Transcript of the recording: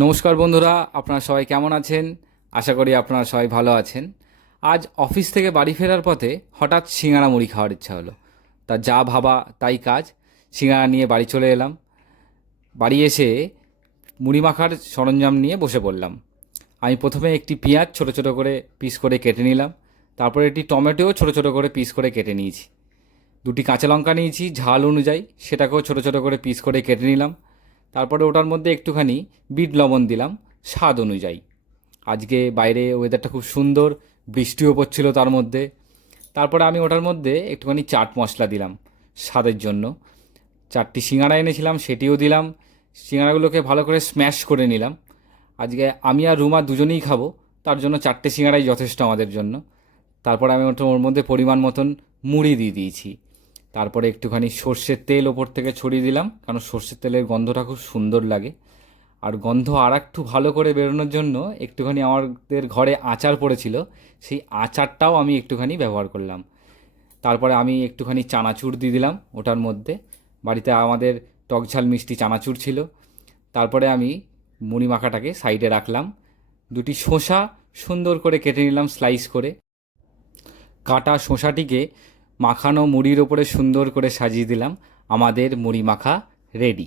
নমস্কার বন্ধুরা, আপনারা সবাই কেমন আছেন? আশা করি আপনারা সবাই ভালো আছেন। আজ অফিস থেকে বাড়ি ফেরার পথে হঠাৎ সিঙ্গারা মুড়ি খাওয়ার ইচ্ছা হলো। তা যা ভাবা তাই কাজ সিঙ্গারা নিয়ে বাড়ি চলে এলাম। বাড়ি এসে মুড়ি মাখার সরঞ্জাম নিয়ে বসে পড়লাম। আমি প্রথমে একটি পেঁয়াজ ছোট ছোট করে পিস করে কেটে নিলাম, তারপরে একটি টমেটোও ছোট ছোট করে পিস করে কেটে নিয়েছি। দুটি কাঁচা লঙ্কা নিয়েছি, ঝাল অনুযায়ী সেটাকেও ছোট ছোট করে পিস করে কেটে নিলাম। তারপরে ওটার মধ্যে একটুখানি বিট লবণ দিলাম, স্বাদ অনুযায়ী। আজকে বাইরে ওয়েদারটা খুব সুন্দর, বৃষ্টিও পড়ছিল তার মধ্যে। তারপরে আমি ওটার মধ্যে একটুখানি চাট মশলা দিলাম স্বাদের জন্য। চারটি সিঙ্গারা এনেছিলাম, সেটিও দিলাম। সিঙ্গারাগুলোকে ভালো করে স্ম্যাশ করে নিলাম। আজকে আমি আর রুমা দুজনেই খাব, তার জন্য চারটে সিঙ্গারাই যথেষ্ট আমাদের জন্য। তারপর আমি ওটা ওর মধ্যে পরিমাণ মতন মুড়ি দিয়ে দিয়েছি। তারপরে একটুখানি সর্ষের তেল ওপর থেকে ছড়িয়ে দিলাম, কারণ সর্ষের তেলের গন্ধটা খুব সুন্দর লাগে। আর গন্ধ আর একটু ভালো করে বেরোনোর জন্য একটুখানি আমাদের ঘরে আচার পড়েছিল, সেই আচারটাও আমি একটুখানি ব্যবহার করলাম। তারপরে আমি একটুখানি চানাচুর দিয়ে দিলাম ওটার মধ্যে। বাড়িতে আমাদের টকঝাল মিষ্টি চানাচুর ছিল। তারপরে আমি মুড়ি মাখাটাকে সাইডে রাখলাম। দুটি শসা সুন্দর করে কেটে নিলাম স্লাইস করে। কাটা শসাটিকে মাখানো মুড়ির ওপরে সুন্দর করে সাজিয়ে দিলাম। আমাদের মুড়ি মাখা রেডি